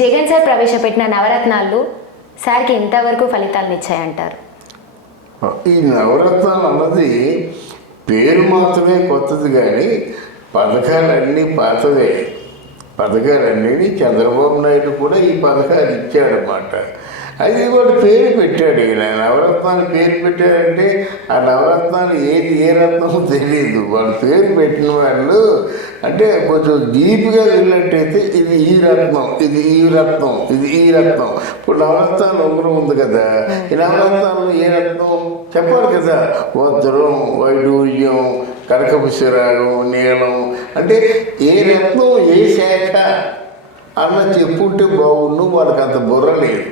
Jagan sir ప్రవేశపెట్టిన నవరత్నాలు సార్కి ఎంతవరకు ఫలితాలను ఇచ్చాయంటారు? ఈ నవరత్నాలు అన్నది పేరు మాత్రమే కొత్తది, కానీ పథకాలన్నీ పాతవే. పథకాలన్నీ చంద్రబాబు నాయుడు కూడా ఈ పథకాలు ఇచ్చాడనమాట. అది వాడు పేరు పెట్టాడు. ఈయన నవరత్నాలు పేరు పెట్టాడంటే ఆ నవరత్నాలు ఏది ఏ రత్నం తెలియదు. వాళ్ళు పేరు పెట్టిన వాళ్ళు అంటే కొంచెం డీప్గా వెళ్ళినట్టయితే ఇది ఈ రత్నం, ఇది ఈ రత్నం, ఇది ఈ రత్నం. ఇప్పుడు నవరత్నాలు ఉంగరం ఉంది కదా, ఈ నవరత్నాలు ఏ రత్నం చెప్పాలి కదా. వజ్రం, వైడూర్యం, కనకపుష్యరాగం, నీలం, అంటే ఏ రత్నం ఏ శాఖ అన్న చెప్పుంటే బాగుండు. వాళ్ళకి అంత బుర్ర లేదు.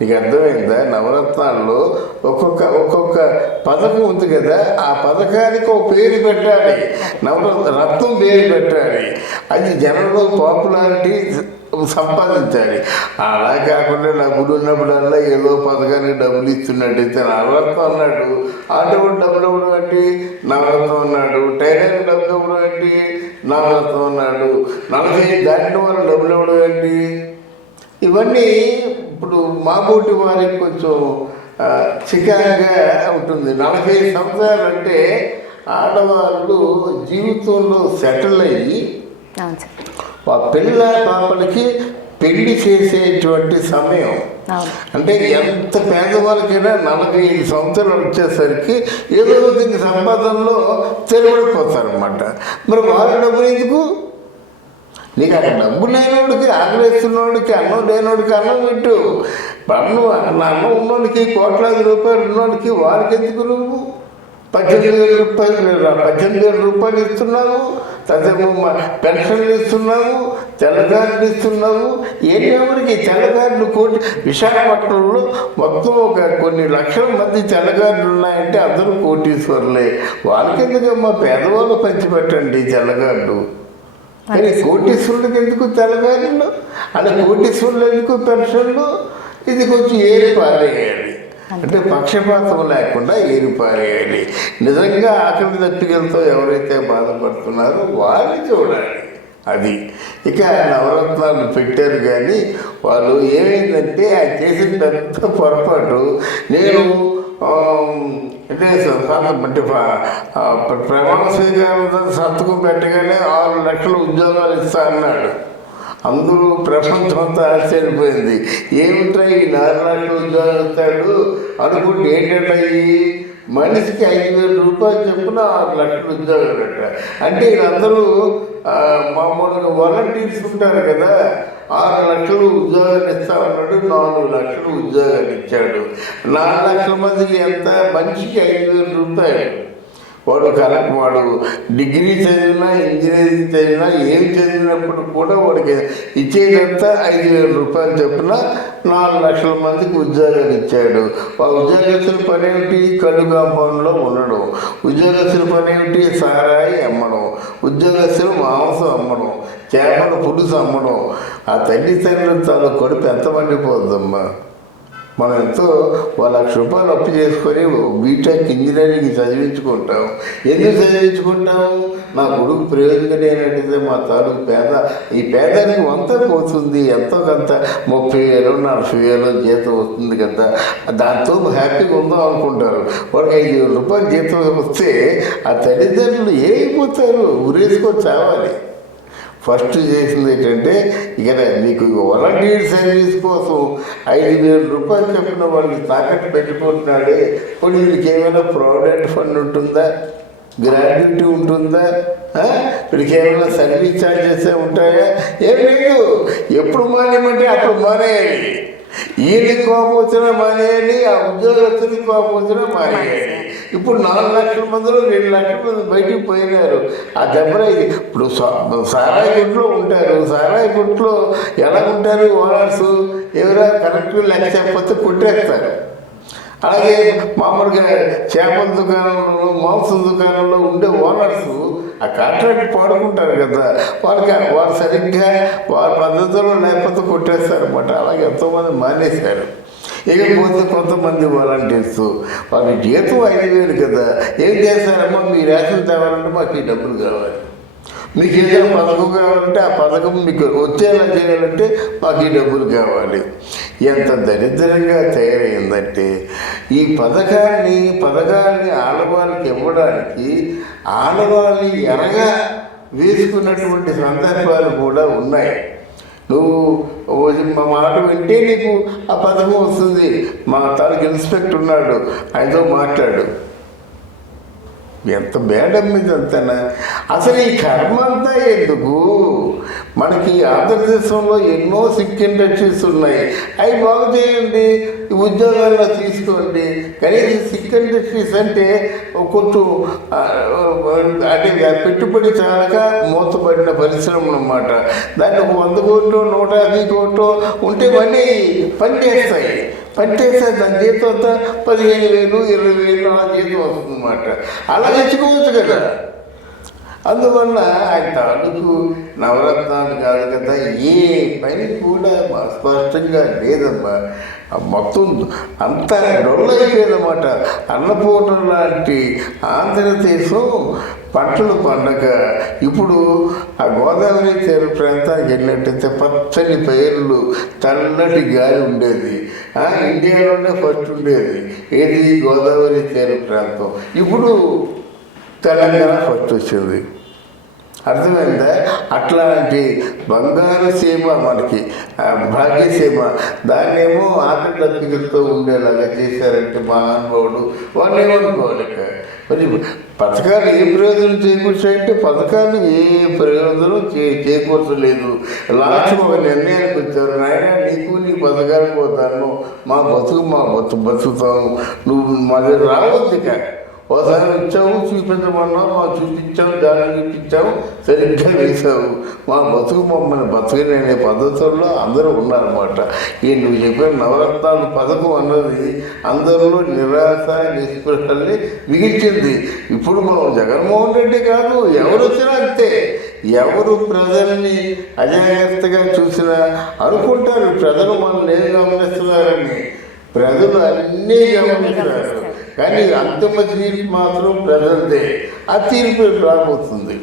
నీకు అర్థమైందా? నవరత్నాల్లో ఒక్కొక్క పథకం ఉంది కదా, ఆ పథకానికి ఒక పేరు పెట్టాలి, రత్నం పేరు పెట్టాలి. అది జనంలో పాపులారిటీ సంపాదించాలి. అలా కాకుండా డబ్బులు ఉన్నప్పుడల్లా ఏదో పథకానికి డబ్బులు ఇస్తున్నట్టయితే నవరత్నం అన్నాడు. ఆటోకి డబ్బులు ఇవ్వడం అంటే నవరత్నం అన్నాడు. టైలర్కి డబ్బులు ఇవ్వడం అంటే నవరత్నం అన్నాడు. 40 దాటిన వాళ్ళు డబ్బులు ఇవ్వడం ఏంటి? ఇవన్నీ ఇప్పుడు మాబోటి వారికి కొంచెం చికాగా ఉంటుంది. 45 సంవత్సరాలు అంటే ఆడవాళ్ళు జీవితంలో సెటిల్ అయ్యి ఆ పిల్ల పాపలకి పెళ్లి చేసేటువంటి సమయం. అంటే ఎంత పేదవాళ్ళకైనా 45 సంవత్సరాలు వచ్చేసరికి ఏదో దీని సంపాదనలో తెలియడిపోతారన్నమాట. మరి వాళ్ళ డబ్బులు ఎందుకు? నీకు అక్కడ డబ్బు లేనివాడికి, ఆకలిస్తున్నవాడికి, అన్నం లేనివాడికి అన్నం పెట్టు. అన్నం ఉన్నోడికి, కోట్లాది రూపాయలు ఉన్నోడికి వారికి ఎందుకు నువ్వు 18,000 రూపాయలు ఇస్తున్నావు, తదేమో పెన్షన్లు ఇస్తున్నావు, తెల్లగారులు ఇస్తున్నావు. ఎవరికి తెల్లగారులు విశాఖపట్నంలో మొత్తం కొన్ని లక్షల మంది తెల్లగారులు ఉన్నాయంటే అందరూ కోటీశ్వర్లే. వాళ్ళకి ఎందుకమ్మా పేదవాళ్ళు పంచిపెట్టండి తెల్లగారులు. కానీ కోటీశ్వరులకు ఎందుకు తెల్లగారులు? అలా కోటీశ్వరులు ఎందుకు పెన్షన్లు? ఇది కొంచెం ఏరిపారేయాలి. అంటే పక్షపాతం లేకుండా ఏరిపారేయాలి. నిజంగా ఆకలి దప్పికలతో ఎవరైతే బాధపడుతున్నారో వారిని చూడాలి. అది ఇక నవరత్నాలు పెట్టారు, కానీ వాళ్ళు ఏమైందంటే అది చేసిన పెద్ద పొరపాటు. నేను అంటే ప్రమాణ స్వీకారం సంతకం పెట్టగానే 6 లక్షల ఉద్యోగాలు ఇస్తా అన్నాడు. అందరూ ప్రపంచం అంతా ఆశ్చర్యపోయింది. ఏమిటా ఈ 4 లక్షల ఉద్యోగాలు ఇస్తాడు అనుకుంటే ఏంటంటే మనిషికి 5,000 రూపాయలు చెప్పున 6 లక్షల ఉద్యోగాలు అంట. అంటే వీళ్ళందరూ మామూలుగా వాలంటీర్స్ ఉంటారు కదా, 6 లక్షలు ఉద్యోగాలు ఇస్తామన్నాడు. 4 లక్షలు ఉద్యోగాలు ఇచ్చాడు. 4 లక్షల మందికి ఎంత? మనిషికి 5,000 రూపాయలు. వాడు డిగ్రీ చదివినా, ఇంజనీరింగ్ చదివినా, ఏం చదివినప్పుడు కూడా వాడికి ఇచ్చేదంతా 5,000 రూపాయలు చొప్పున 4 లక్షల మందికి ఉద్యోగాలు ఇచ్చాడు. ఆ ఉద్యోగస్తుల పని ఏమిటి? కళ్ళు కాంపౌండ్లో ఉండడం. ఉద్యోగస్తుల పని ఏమిటి? సారాయి అమ్మడం. ఉద్యోగస్తులు మాంసం అమ్మడం, చేపల పులుసు అమ్మడం. ఆ తల్లిదండ్రులు తాను కొడుకు ఎంత మండిపోద్దమ్మా. మనం ఎంతో 1 లక్ష రూపాయలు అప్పు చేసుకొని బీటెక్ ఇంజనీరింగ్ చదివించుకుంటాం. ఎందుకు చదివించుకుంటాం? నా కొడుకు ప్రయోజనం ఏంటంటే మా తాలూకు ఈ పేదానికి వంత పోతుంది. ఎంతో కొంత 30,000 40,000 జీతం వస్తుంది కదా, దాంతో హ్యాపీగా ఉందాం అనుకుంటారు. వాడికి 5,000 రూపాయలు జీతం వస్తే ఆ తల్లిదండ్రులు ఏమైపోతారు? ఉరేసుకొని చావాలి. ఫస్ట్ చేసింది ఏంటంటే ఇక మీకు వాలంటీర్ సర్వీస్ కోసం 5,000 రూపాయలు చెప్పిన వాళ్ళకి తాకట్టు పెట్టిపోతున్నాడే. ఇప్పుడు వీళ్ళకి ఏమైనా ప్రావిడెంట్ ఫండ్ ఉంటుందా? గ్రాడ్యుటీ ఉంటుందా? వీళ్ళకి ఏమైనా సర్వీస్ ఛార్జెస్ ఉంటాయా? ఏం లేదు. ఎప్పుడు మానేయమంటే అప్పుడు మానేయాలి. ఈయనకి కోపం వచ్చినా మానేయాలి, ఆ ఉద్యోగస్తులకి కోపం వచ్చినా మానేయాలి. ఇప్పుడు 4 లక్షల మందిలో 2 లక్షల మంది బయటికి పోయినారు. ఆ దెబ్బలో ఇప్పుడు సారాయి గుంట్లో ఉంటారు. సారాయి గుంట్లో ఎలా ఉంటారు? ఓనర్స్ ఎవరైనా కరెక్ట్గా లెక్క చెప్పకపోతే కొట్టేస్తారు. అలాగే మామూలుగా చేపల దుకాణంలో, మాంసం దుకాణంలో ఉండే ఓనర్స్ ఆ కాంట్రాక్ట్ పాడుకుంటారు కదా, వాళ్ళు సరిగ్గా వారి పద్ధతిలో లేకపోతే కొట్టేస్తారు అన్నమాట. అలాగే ఎంతోమంది మానేశారు. ఇకపోతే కొంతమంది వాలంటీర్స్ వాళ్ళకి జీతం 5,000 కదా, ఏం చేస్తారమ్మా? మీ రేషన్ తేవాలంటే మాకు ఈ డబ్బులు కావాలి, మీకు ఏదైనా పథకం కావాలంటే ఆ పథకం మీకు వచ్చేలా చేయాలంటే మాకు ఈ డబ్బులు కావాలి. ఎంత దరిద్రంగా తయారైందంటే ఈ పథకాన్ని ఆడవాళ్ళకి ఇవ్వడానికి ఆడవాళ్ళని ఎరగా వేసుకున్నటువంటి సందర్భాలు కూడా ఉన్నాయి. నువ్వు మా మాట వింటే నీకు ఆ పథకం వస్తుంది. మా తాలూకు ఇన్స్పెక్టర్ ఉన్నాడు, ఆయనతో మాట్లాడు. ఎంత బేడం మీద అంతనా? అసలు ఈ కర్మ అంతా ఎందుకు? మనకి ఆంధ్రదేశంలో ఎన్నో సిక్ ఇండస్ట్రీస్ ఉన్నాయి, అవి బాగు చేయండి, ఉద్యోగాల్లో తీసుకోండి. కనీసం సిక్ ఇండస్ట్రీస్ అంటే కొంచెం అంటే పెట్టుబడి చాలక మూతపడిన పరిశ్రమలు అన్నమాట. దాన్ని 100 కోట్లు 150 కోట్లు ఉంటే పనిచేస్తాయి. దాని జీతం అంతా 15,000 20,000 ఆ జీతం వస్తుందన్నమాట. అలా తెచ్చుకోవచ్చు కదా. అందువల్ల ఆయన తాలూకు నవరత్నాలు కాదు కదా, ఏ పని కూడా స్పష్టంగా లేదమ్మా. మొత్తం అంతా డొల్లైపోయిందన్నమాట. అన్నపూర్ణ లాంటి ఆంధ్రదేశం పంటలు పండగ ఇప్పుడు ఆ గోదావరి తీర ప్రాంతానికి వెళ్ళినట్టయితే పచ్చని పైర్లు, చల్లటి గాలి ఉండేది. ఇండియాలోనే ఫస్ట్ ఉండేది ఏది? గోదావరి తీర ప్రాంతం. ఇప్పుడు తెలంగాణ ఫస్ట్ వచ్చింది. అర్థమైందా? అట్లాంటి బంగారు సీమ మనకి భాగ్యసీమ, దాన్నేమో ఆకటతో ఉండేలాగా చేశారంటే మహానుభావుడు. వాళ్ళు ఏమనుకోవాలి. మరి పథకాలు ఏ ప్రయోజనం చేకూర్చాయంటే పథకాలు ఏ ప్రయోజనం చేకూర్చలేదు. లాస్ట్ ఒక నిర్ణయానికి వచ్చారు, నాయన నీకు నీ పథకానికి పోతాను, మా బతుకుతాము, నువ్వు మా దగ్గర రావద్దు. ఇక ఒకసారి వచ్చావు, చూపించమన్నావు, మాకు చూపించావు, దాన్ని చూపించావు, సరిగ్గా వేసావు, మా మమ్మల్ని బతుకునే పద్ధతుల్లో అందరూ ఉన్నారన్నమాట. ఈ నువ్వు చెప్పిన నవరత్నాలు పథకం అన్నది అందరిలో నిరాశ నిస్పృహల్ని మిగిల్చింది. ఇప్పుడు మనం జగన్మోహన్ రెడ్డి కాదు, ఎవరు వచ్చినా అంతే. ఎవరు ప్రజల్ని అజాగ్రత్తగా చూసినా అనుకుంటారు ప్రజలు మనల్ని ఏం గమనిస్తున్నారని. ప్రజలు అన్నీ గమనిస్తున్నారు, కానీ అంతిమ తీర్పు మాత్రం ప్రజలదే. ఆ తీర్పు రాబోతుంది.